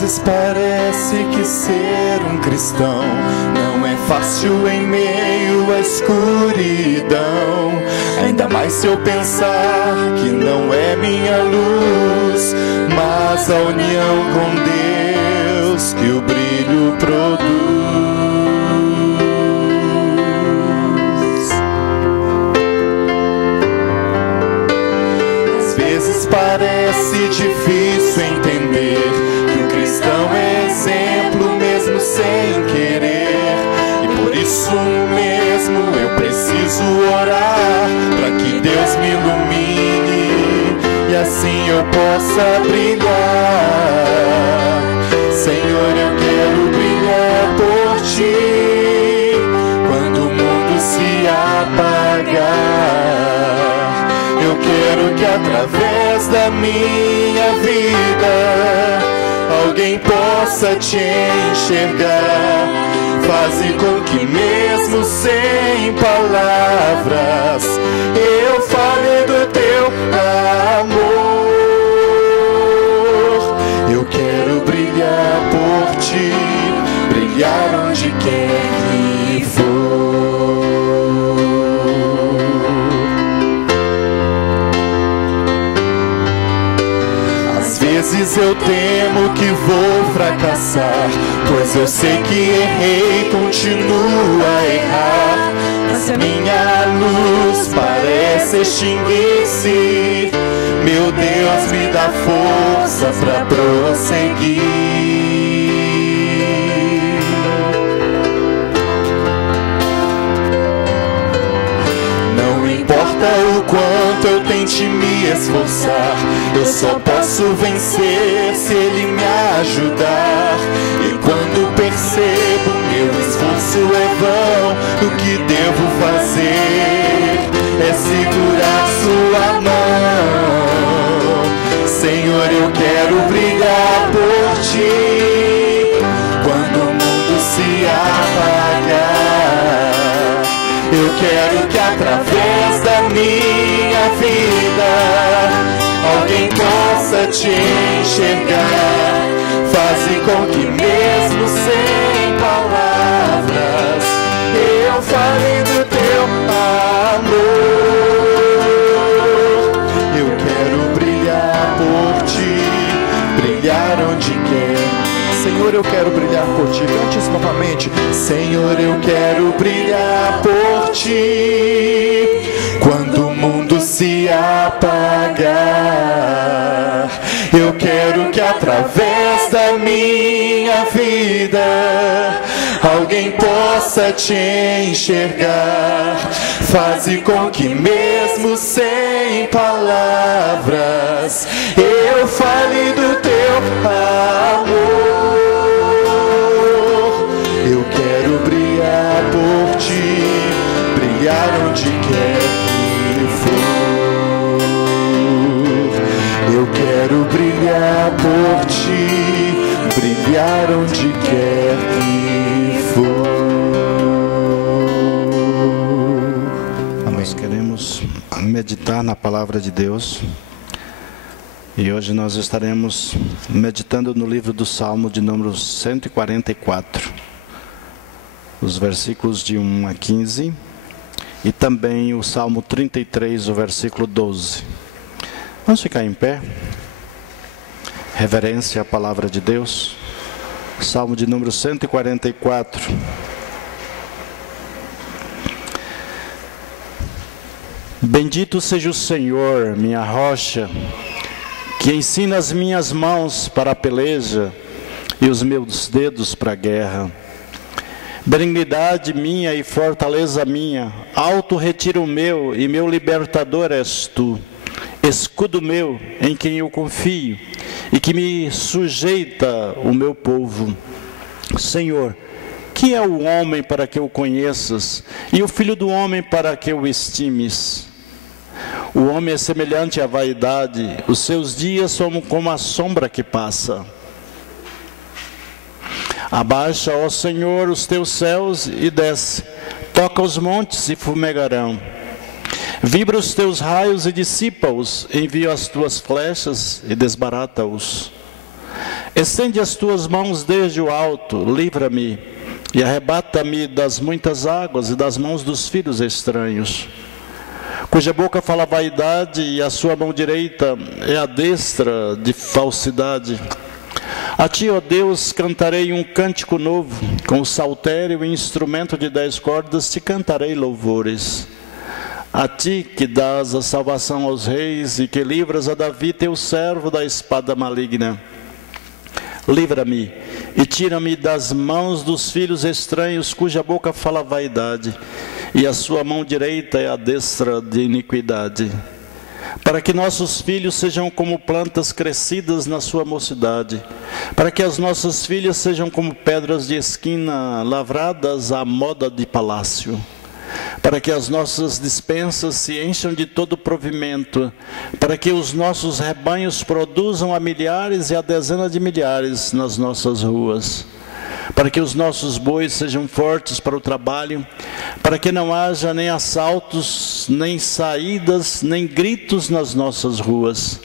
vezes parece que ser um cristão não é fácil em meio à escuridão. Ainda mais se eu pensar que não é minha luz, mas a união com Deus que o brilho produz. Às vezes parece difícil entender que o cristão é exemplo mesmo sem querer, e por isso mesmo eu preciso orar para que Deus me ilumine e assim eu possa brilhar. Senhor, eu quero brilhar por Ti quando o mundo se apagar. Eu quero que através da minha vida alguém possa Te enxergar. Faze com que mesmo sem palavras eu fale do Teu amor. Eu quero brilhar por Ti, brilhar onde quer que for. Às vezes eu temo que vou fracassar, pois eu sei que errei, continuo a errar. Mas a minha luz parece extinguir-se. Meu Deus, me dá força para prosseguir. Não importa o quanto eu tente me esforçar, eu só posso vencer se Ele me ajudar. E quando percebo meu esforço é vão, o que devo fazer é segurar Sua mão. Senhor, eu quero brilhar por Ti quando o mundo se apagar. Eu quero que através da minha vida alguém possa Te enxergar. Faze com que mesmo sem palavras eu fale do Teu amor. Eu quero brilhar por Ti, brilhar onde quer. Senhor, eu quero brilhar por Ti. Cante isso novamente. Senhor, eu quero brilhar por Ti quando o mundo se apagar. Eu quero que através da minha vida alguém possa Te enxergar. Faze com que mesmo sem palavras eu fale do Teu amor. Eu quero brilhar por Ti, brilhar onde quer que for. Eu quero brilhar por Ti, brilhar onde quer que for. Nós queremos meditar na palavra de Deus. E hoje nós estaremos meditando no livro do Salmo de número 144, os versículos de 1 a 15, e também o Salmo 33, o versículo 12. Vamos ficar em pé. Reverência à palavra de Deus. Salmo de número 144. Bendito seja o Senhor, minha rocha, que ensina as minhas mãos para a peleja e os meus dedos para a guerra. Benignidade minha e fortaleza minha, alto retiro meu e meu libertador és Tu. Escudo meu em quem eu confio e que me sujeita o meu povo. Senhor, que é o homem para que o conheças e o filho do homem para que o estimes? O homem é semelhante à vaidade, os seus dias são como a sombra que passa. Abaixa, ó Senhor, os Teus céus e desce, toca os montes e fumegarão. Vibra os Teus raios e dissipa-os, envia as Tuas flechas e desbarata-os. Estende as tuas mãos desde o alto, livra-me e arrebata-me das muitas águas e das mãos dos filhos estranhos, cuja boca fala vaidade e a sua mão direita é a destra de falsidade. A ti, ó Deus, cantarei um cântico novo, com saltério e instrumento de 10 cordas te cantarei louvores. A ti que dás a salvação aos reis e que livras a Davi teu servo da espada maligna. Livra-me e tira-me das mãos dos filhos estranhos, cuja boca fala vaidade, e a sua mão direita é a destra de iniquidade. Para que nossos filhos sejam como plantas crescidas na sua mocidade, para que as nossas filhas sejam como pedras de esquina lavradas à moda de palácio, para que as nossas despensas se encham de todo provimento, para que os nossos rebanhos produzam a milhares e a dezenas de milhares nas nossas ruas, para que os nossos bois sejam fortes para o trabalho, para que não haja nem assaltos, nem saídas, nem gritos nas nossas ruas.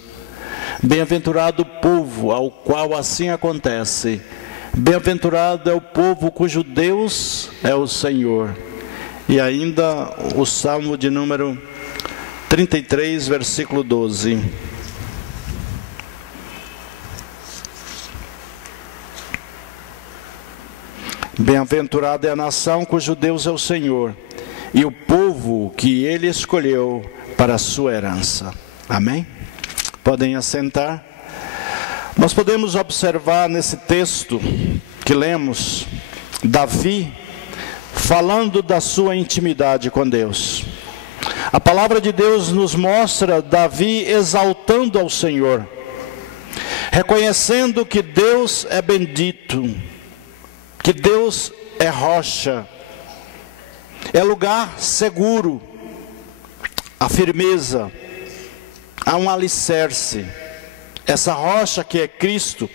Bem-aventurado o povo ao qual assim acontece, bem-aventurado é o povo cujo Deus é o Senhor. E ainda o Salmo de número 33, versículo 12. Bem-aventurada é a nação cujo Deus é o Senhor, e o povo que Ele escolheu para a sua herança. Amém? Podem assentar. Nós podemos observar nesse texto que lemos, Davi falando da sua intimidade com Deus. A palavra de Deus nos mostra Davi exaltando ao Senhor, reconhecendo que Deus é bendito, que Deus é rocha, é lugar seguro, a firmeza, há um alicerce. Essa rocha que é Cristo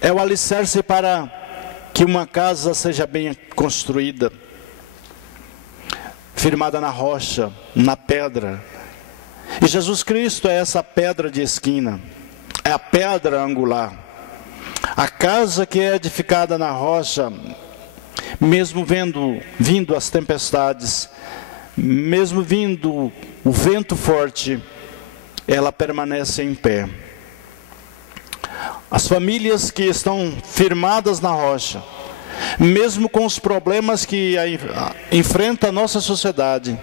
é o alicerce para que uma casa seja bem construída, firmada na rocha, na pedra. E Jesus Cristo é essa pedra de esquina, é a pedra angular. A casa que é edificada na rocha, mesmo vindo as tempestades, mesmo vindo o vento forte, ela permanece em pé. As famílias que estão firmadas na rocha, mesmo com os problemas que enfrenta a nossa sociedade,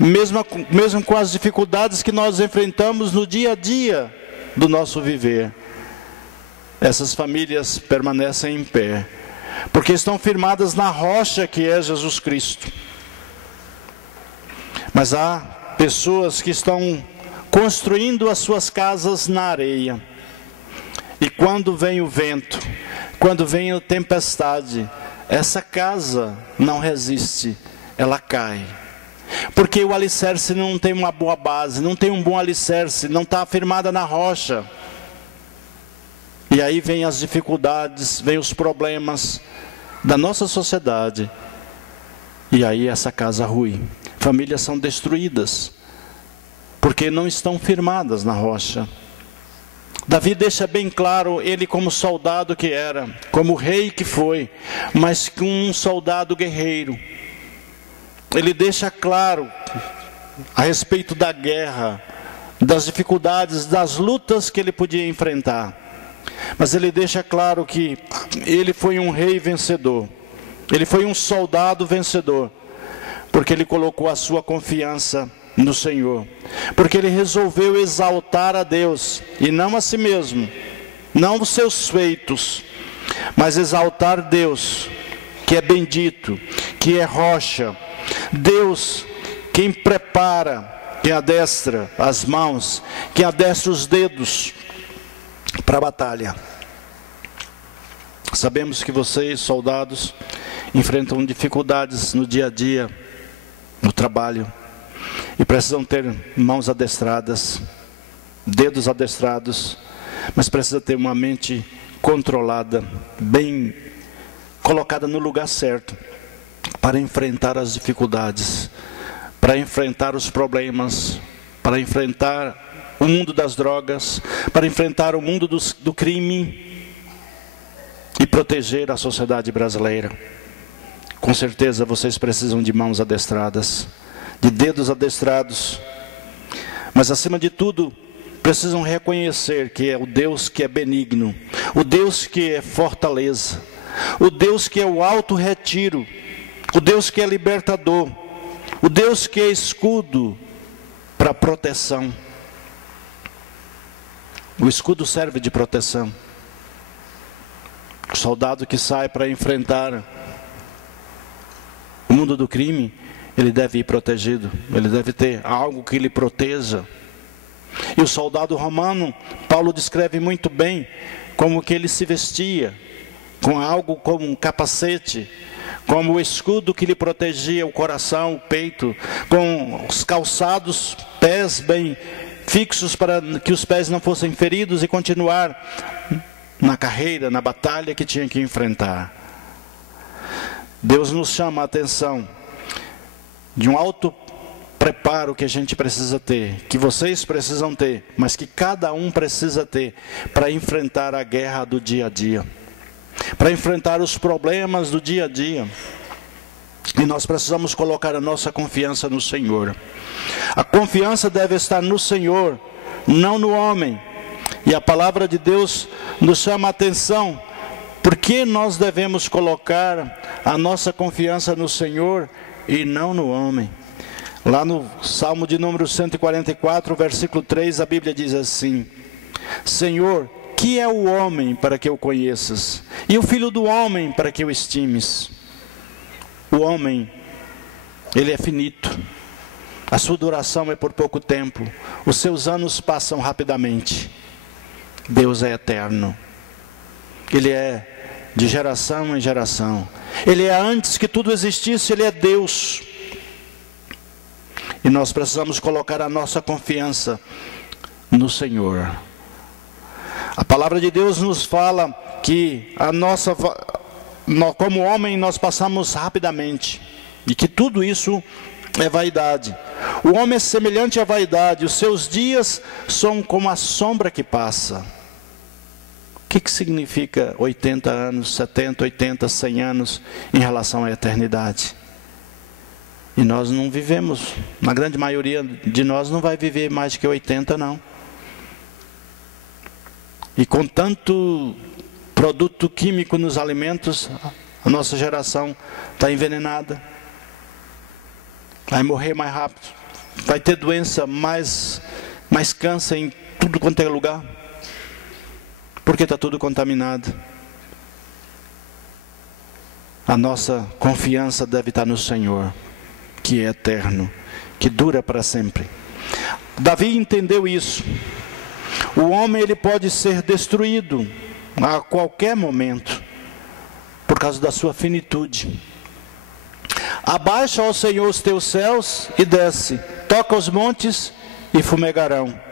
mesmo com as dificuldades que nós enfrentamos no dia a dia do nosso viver, essas famílias permanecem em pé, porque estão firmadas na rocha que é Jesus Cristo. Mas há pessoas que estão construindo as suas casas na areia, e quando vem o vento, quando vem a tempestade, essa casa não resiste, ela cai. Porque o alicerce não tem uma boa base, não tem um bom alicerce, não está firmada na rocha. E aí vem as dificuldades, vem os problemas da nossa sociedade. E aí essa casa rui. Famílias são destruídas, porque não estão firmadas na rocha. Davi deixa bem claro, ele como soldado que era, como rei que foi, mas como um soldado guerreiro. Ele deixa claro a respeito da guerra, das dificuldades, das lutas que ele podia enfrentar. Mas ele deixa claro que ele foi um rei vencedor. Ele foi um soldado vencedor, porque ele colocou a sua confiança no Senhor, porque ele resolveu exaltar a Deus e não a si mesmo, não os seus feitos, mas exaltar Deus, que é bendito, que é rocha, Deus quem prepara, quem adestra as mãos, quem adestra os dedos para a batalha. Sabemos que vocês, soldados, enfrentam dificuldades no dia a dia, no trabalho, e precisam ter mãos adestradas, dedos adestrados, mas precisa ter uma mente controlada, bem colocada no lugar certo, para enfrentar as dificuldades, para enfrentar os problemas, para enfrentar o mundo das drogas, para enfrentar o mundo do crime. e proteger a sociedade brasileira. Com certeza vocês precisam de mãos adestradas, de dedos adestrados, mas acima de tudo, precisam reconhecer que é o Deus que é benigno, o Deus que é fortaleza, o Deus que é o alto retiro, o Deus que é libertador, o Deus que é escudo para proteção. O escudo serve de proteção. O soldado que sai para enfrentar o mundo do crime, ele deve ir protegido, ele deve ter algo que lhe proteja. E o soldado romano, Paulo descreve muito bem como que ele se vestia, com algo como um capacete, como o escudo que lhe protegia o coração, o peito, com os calçados, pés bem fixos para que os pés não fossem feridos e continuar na carreira, na batalha que tinha que enfrentar. Deus nos chama a atenção de um alto preparo que a gente precisa ter, que vocês precisam ter, mas que cada um precisa ter para enfrentar a guerra do dia a dia, para enfrentar os problemas do dia a dia. E nós precisamos colocar a nossa confiança no Senhor. A confiança deve estar no Senhor, não no homem. E a palavra de Deus nos chama a atenção, porque nós devemos colocar a nossa confiança no Senhor e não no homem. Lá no Salmo de número 144, versículo 3, a Bíblia diz assim: Senhor, que é o homem para que o conheças? E o filho do homem para que o estimes? O homem, ele é finito. A sua duração é por pouco tempo. Os seus anos passam rapidamente. Deus é eterno. Ele é de geração em geração. Ele é antes que tudo existisse, Ele é Deus. E nós precisamos colocar a nossa confiança no Senhor. A palavra de Deus nos fala que como homem nós passamos rapidamente. E que tudo isso é vaidade. O homem é semelhante à vaidade. Os seus dias são como a sombra que passa. O que significa 80 anos, 70, 80, 100 anos em relação à eternidade? E nós não vivemos, na grande maioria de nós não vai viver mais que 80 não. E com tanto produto químico nos alimentos, a nossa geração está envenenada. Vai morrer mais rápido, vai ter doença, mais câncer em tudo quanto é lugar. Porque está tudo contaminado. A nossa confiança deve estar no Senhor, que é eterno, que dura para sempre. Davi entendeu isso. O homem ele pode ser destruído a qualquer momento, por causa da sua finitude. Abaixa ao Senhor os teus céus e desce, toca os montes e fumegarão.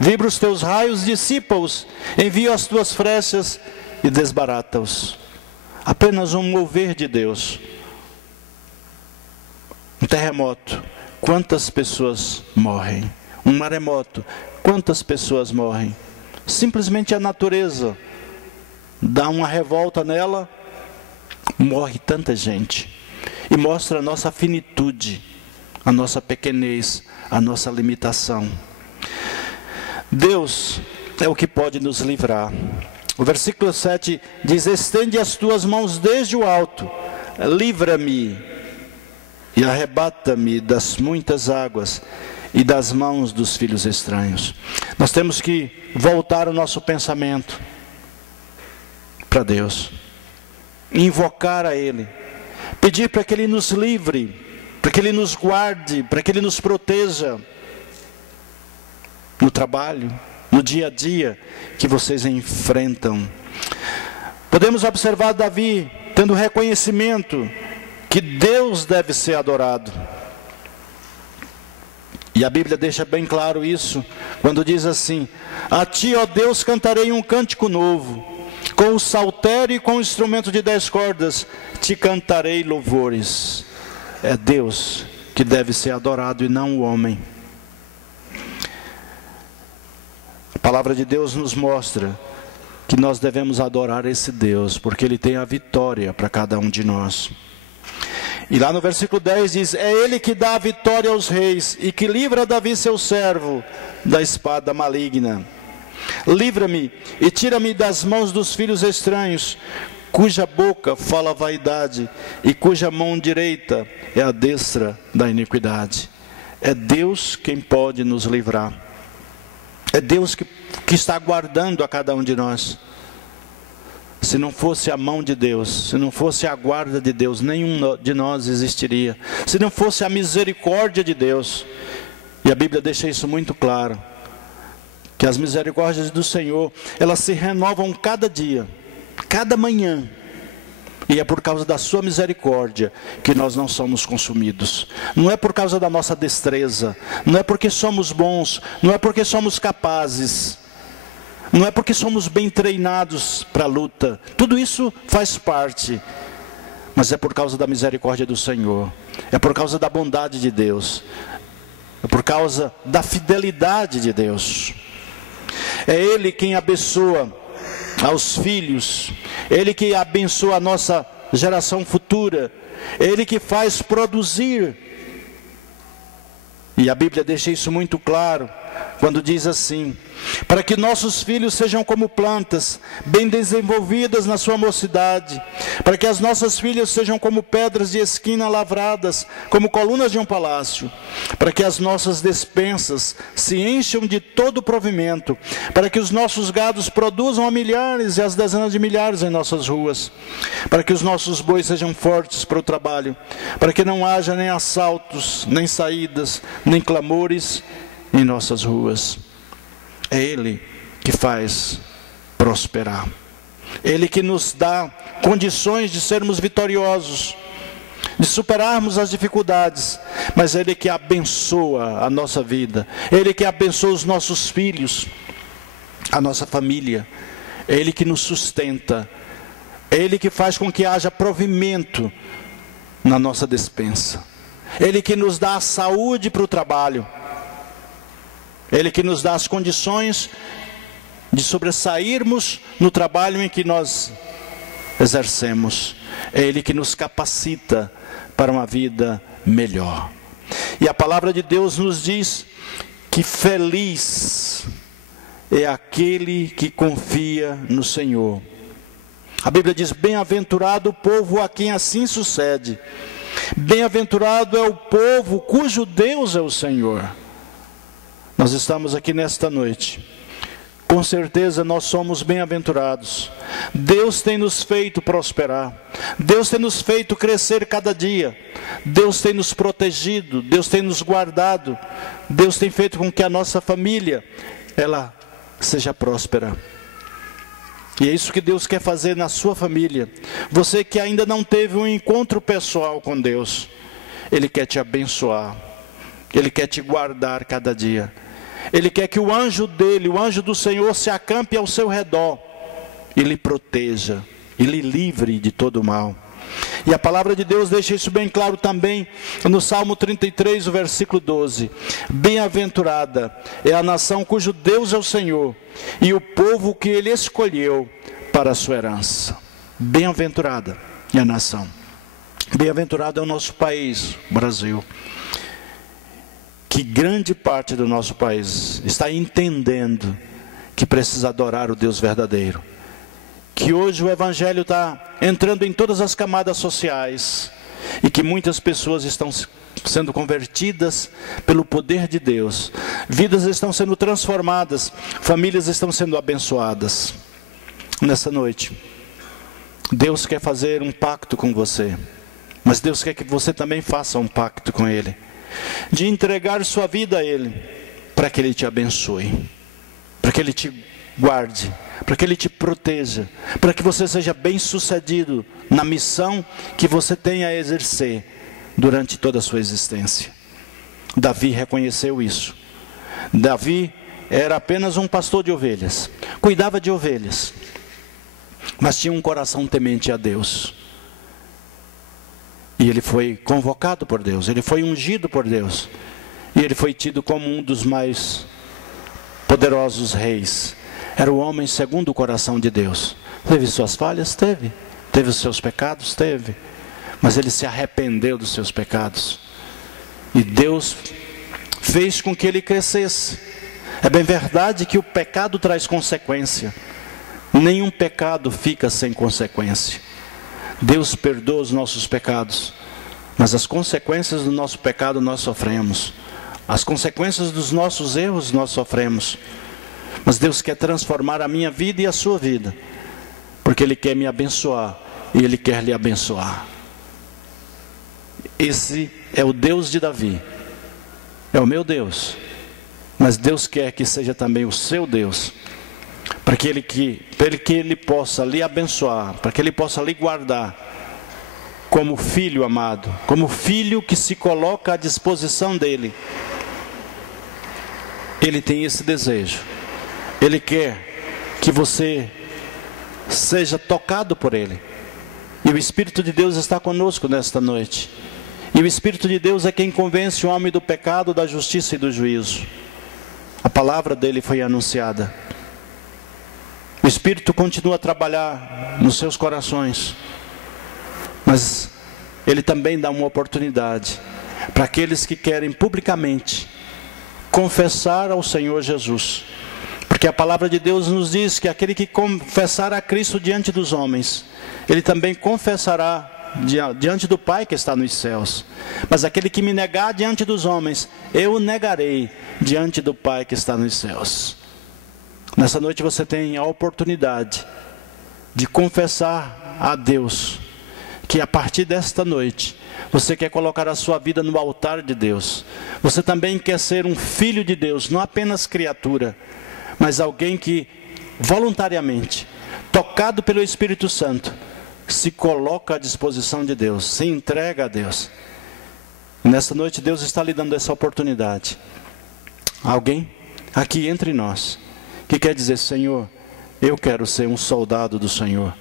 Vibra os teus raios, dissipa-os, envia as tuas flechas e desbarata-os. Apenas um mover de Deus. Um terremoto, quantas pessoas morrem? Um maremoto, quantas pessoas morrem? Simplesmente a natureza dá uma revolta nela, morre tanta gente. E mostra a nossa finitude, a nossa pequenez, a nossa limitação. Deus é o que pode nos livrar. O versículo 7 diz: estende as tuas mãos desde o alto, livra-me e arrebata-me das muitas águas e das mãos dos filhos estranhos. Nós temos que voltar o nosso pensamento para Deus, invocar a Ele, pedir para que Ele nos livre, para que Ele nos guarde, para que Ele nos proteja no trabalho, no dia a dia que vocês enfrentam. Podemos observar Davi tendo reconhecimento que Deus deve ser adorado. E a Bíblia deixa bem claro isso, quando diz assim: a ti, ó Deus, cantarei um cântico novo, com o saltério e com o instrumento de 10 cordas, te cantarei louvores. É Deus que deve ser adorado e não o homem. A palavra de Deus nos mostra que nós devemos adorar esse Deus, porque Ele tem a vitória para cada um de nós. E lá no versículo 10 diz: é Ele que dá a vitória aos reis, e que livra Davi seu servo da espada maligna. Livra-me e tira-me das mãos dos filhos estranhos, cuja boca fala vaidade, e cuja mão direita é a destra da iniquidade. É Deus quem pode nos livrar. É Deus que está guardando a cada um de nós. Se não fosse a mão de Deus, se não fosse a guarda de Deus, nenhum de nós existiria. Se não fosse a misericórdia de Deus, e a Bíblia deixa isso muito claro, que as misericórdias do Senhor, elas se renovam cada dia, cada manhã. E é por causa da sua misericórdia que nós não somos consumidos. Não é por causa da nossa destreza, não é porque somos bons, não é porque somos capazes, não é porque somos bem treinados para a luta. Tudo isso faz parte, mas é por causa da misericórdia do Senhor, é por causa da bondade de Deus, é por causa da fidelidade de Deus. É Ele quem abençoa aos filhos, Ele que abençoa a nossa geração futura, Ele que faz produzir. E a Bíblia deixa isso muito claro, quando diz assim: para que nossos filhos sejam como plantas, bem desenvolvidas na sua mocidade, para que as nossas filhas sejam como pedras de esquina lavradas, como colunas de um palácio, para que as nossas despensas se encham de todo o provimento, para que os nossos gados produzam a milhares e as dezenas de milhares em nossas ruas, para que os nossos bois sejam fortes para o trabalho, para que não haja nem assaltos, nem saídas, nem clamores em nossas ruas. É Ele que faz prosperar. Ele que nos dá condições de sermos vitoriosos, de superarmos as dificuldades. Mas Ele que abençoa a nossa vida. Ele que abençoa os nossos filhos, a nossa família. Ele que nos sustenta. Ele que faz com que haja provimento na nossa despensa. Ele que nos dá a saúde para o trabalho. Ele que nos dá as condições de sobressairmos no trabalho em que nós exercemos. É Ele que nos capacita para uma vida melhor. E a palavra de Deus nos diz que feliz é aquele que confia no Senhor. A Bíblia diz: bem-aventurado o povo a quem assim sucede. Bem-aventurado é o povo cujo Deus é o Senhor. Nós estamos aqui nesta noite, com certeza nós somos bem-aventurados. Deus tem nos feito prosperar, Deus tem nos feito crescer cada dia, Deus tem nos protegido, Deus tem nos guardado, Deus tem feito com que a nossa família, ela seja próspera. E é isso que Deus quer fazer na sua família. Você que ainda não teve um encontro pessoal com Deus, Ele quer te abençoar, Ele quer te guardar cada dia. Ele quer que o anjo dele, o anjo do Senhor, se acampe ao seu redor e lhe proteja, e lhe livre de todo o mal. E a palavra de Deus deixa isso bem claro também no Salmo 33, o versículo 12. Bem-aventurada é a nação cujo Deus é o Senhor, e o povo que Ele escolheu para a sua herança. Bem-aventurada é a nação. Bem-aventurado é o nosso país, Brasil. Que grande parte do nosso país está entendendo que precisa adorar o Deus verdadeiro. Que hoje o Evangelho está entrando em todas as camadas sociais e que muitas pessoas estão sendo convertidas pelo poder de Deus. Vidas estão sendo transformadas, famílias estão sendo abençoadas. Nessa noite, Deus quer fazer um pacto com você, mas Deus quer que você também faça um pacto com Ele, de entregar sua vida a Ele, para que Ele te abençoe, para que Ele te guarde, para que Ele te proteja, para que você seja bem sucedido na missão que você tem a exercer durante toda a sua existência. Davi reconheceu isso. Davi era apenas um pastor de ovelhas, cuidava de ovelhas, mas tinha um coração temente a Deus. E ele foi convocado por Deus, ele foi ungido por Deus, e ele foi tido como um dos mais poderosos reis. Era o homem segundo o coração de Deus. Teve suas falhas? Teve. Teve os seus pecados? Teve. Mas ele se arrependeu dos seus pecados. E Deus fez com que ele crescesse. É bem verdade que o pecado traz consequência. Nenhum pecado fica sem consequência. Deus perdoa os nossos pecados, mas as consequências do nosso pecado nós sofremos. As consequências dos nossos erros nós sofremos. Mas Deus quer transformar a minha vida e a sua vida, porque Ele quer me abençoar e Ele quer lhe abençoar. Esse é o Deus de Davi, é o meu Deus, mas Deus quer que seja também o seu Deus, para que Ele possa lhe abençoar, para que Ele possa lhe guardar como filho amado, como filho que se coloca à disposição dEle. Ele tem esse desejo, Ele quer que você seja tocado por Ele, e o Espírito de Deus está conosco nesta noite. E o Espírito de Deus é quem convence o homem do pecado, da justiça e do juízo. A palavra dele foi anunciada. O Espírito continua a trabalhar nos seus corações, mas ele também dá uma oportunidade para aqueles que querem publicamente confessar ao Senhor Jesus. Porque a palavra de Deus nos diz que aquele que confessar a Cristo diante dos homens, ele também confessará diante do Pai que está nos céus. Mas aquele que me negar diante dos homens, eu o negarei diante do Pai que está nos céus. Nessa noite você tem a oportunidade de confessar a Deus que a partir desta noite você quer colocar a sua vida no altar de Deus. Você também quer ser um filho de Deus, não apenas criatura, mas alguém que voluntariamente, tocado pelo Espírito Santo, se coloca à disposição de Deus, se entrega a Deus. E nesta noite Deus está lhe dando essa oportunidade. Alguém aqui entre nós que quer dizer: Senhor, eu quero ser um soldado do Senhor,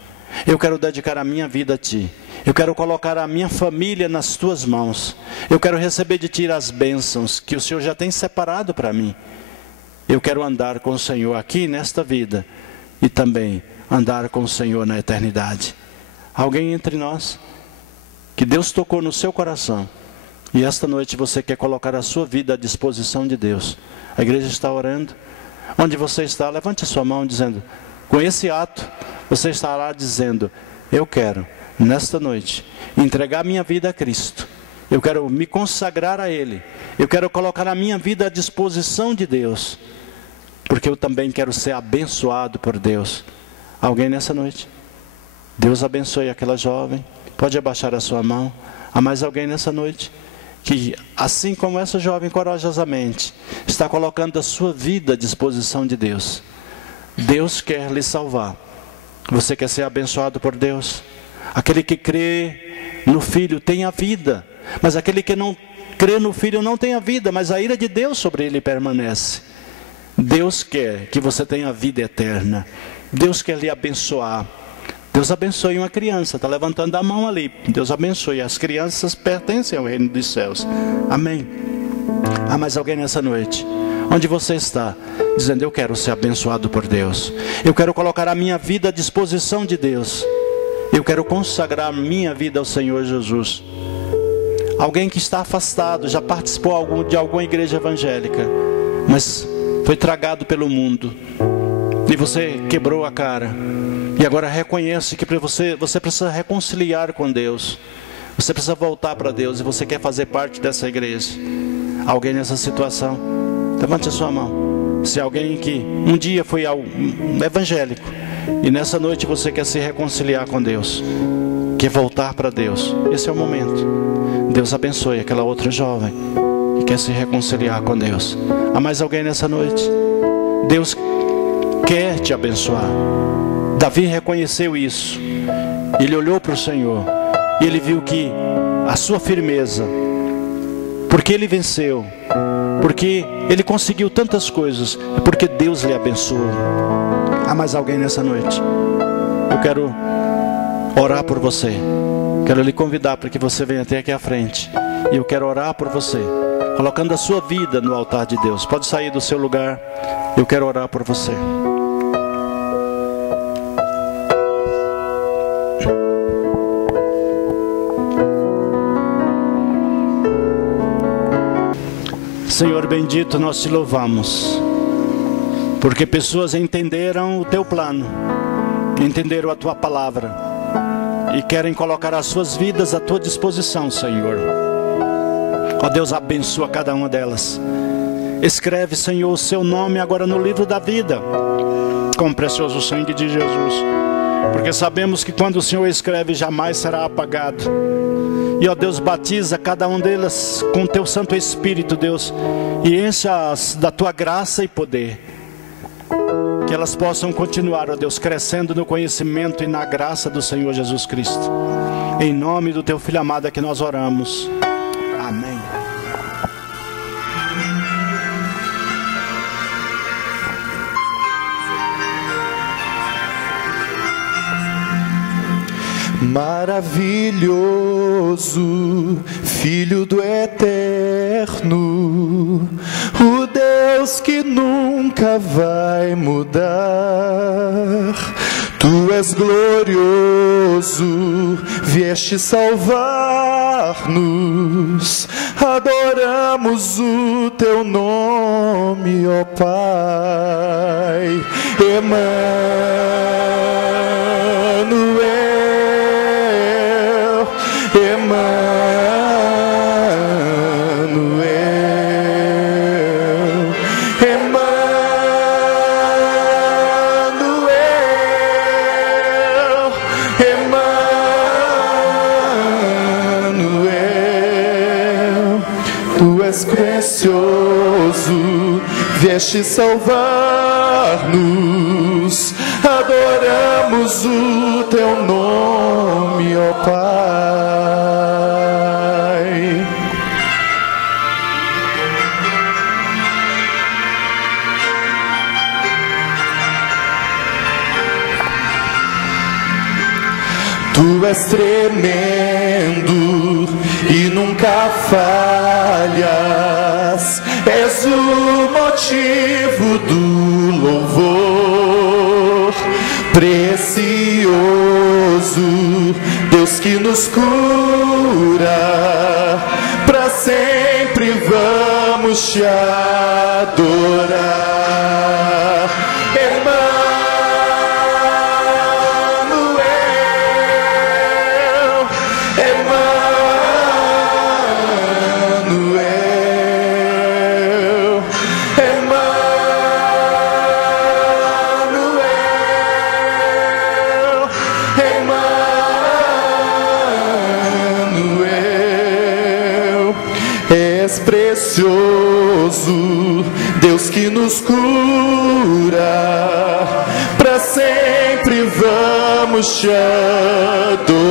eu quero dedicar a minha vida a Ti, eu quero colocar a minha família nas Tuas mãos, eu quero receber de Ti as bênçãos que o Senhor já tem separado para mim. Eu quero andar com o Senhor aqui nesta vida e também andar com o Senhor na eternidade. Alguém entre nós que Deus tocou no seu coração e esta noite você quer colocar a sua vida à disposição de Deus. A igreja está orando. Onde você está, levante a sua mão dizendo, com esse ato você estará dizendo: eu quero nesta noite entregar minha vida a Cristo, eu quero me consagrar a Ele, eu quero colocar a minha vida à disposição de Deus, porque eu também quero ser abençoado por Deus. Alguém nessa noite? Deus abençoe aquela jovem. Pode abaixar a sua mão. Há mais alguém nessa noite que, assim como essa jovem corajosamente está colocando a sua vida à disposição de Deus. Deus quer lhe salvar. Você quer ser abençoado por Deus? Aquele que crê no Filho tem a vida, mas aquele que não crê no Filho não tem a vida, mas a ira de Deus sobre ele permanece. Deus quer que você tenha a vida eterna. Deus quer lhe abençoar. Deus abençoe uma criança, está levantando a mão ali. Deus abençoe, as crianças pertencem ao reino dos céus. Amém. Há mais alguém nessa noite? Onde você está? Dizendo: eu quero ser abençoado por Deus. Eu quero colocar a minha vida à disposição de Deus. Eu quero consagrar minha vida ao Senhor Jesus. Alguém que está afastado, já participou de alguma igreja evangélica, mas foi tragado pelo mundo. E você quebrou a cara. E agora reconhece que você precisa reconciliar com Deus. Você precisa voltar para Deus e você quer fazer parte dessa igreja. Alguém nessa situação? Levante a sua mão. Se alguém que um dia foi evangélico e nessa noite você quer se reconciliar com Deus, quer voltar para Deus, esse é o momento. Deus abençoe aquela outra jovem que quer se reconciliar com Deus. Há mais alguém nessa noite? Deus quer te abençoar. Davi reconheceu isso. Ele olhou para o Senhor e ele viu que a sua firmeza, porque ele venceu, porque ele conseguiu tantas coisas, é porque Deus lhe abençoou. Há mais alguém nessa noite? Eu quero orar por você. Quero lhe convidar para que você venha até aqui à frente. E eu quero orar por você, colocando a sua vida no altar de Deus. Pode sair do seu lugar. Eu quero orar por você. Senhor bendito, nós te louvamos, porque pessoas entenderam o teu plano, entenderam a tua palavra e querem colocar as suas vidas à tua disposição, Senhor. Ó Deus, abençoa cada uma delas. Escreve, Senhor, o seu nome agora no livro da vida, com o precioso sangue de Jesus, porque sabemos que quando o Senhor escreve, jamais será apagado. E ó Deus, batiza cada um delas com o teu Santo Espírito, Deus, e encha-as da tua graça e poder, que elas possam continuar, ó Deus, crescendo no conhecimento e na graça do Senhor Jesus Cristo. Em nome do teu Filho amado é que nós oramos. Amém. Maravilhoso, Filho do Eterno, o Deus que nunca vai mudar. Tu és glorioso, vieste salvar-nos, adoramos o teu nome, ó Pai. Vieste salvar-nos, adoramos o teu nome, ó Pai. Tu és tremendo e nunca falhas, és o motivo do louvor, precioso Deus que nos cura, para sempre vamos te adorar. Precioso Deus que nos cura, para sempre vamos te adorar.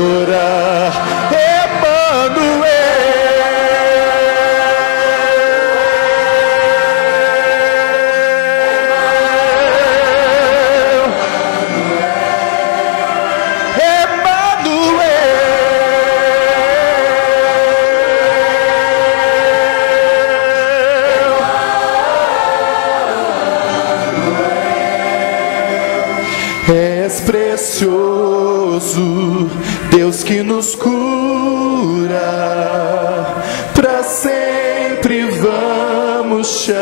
És precioso, Deus que nos cura, para sempre vamos te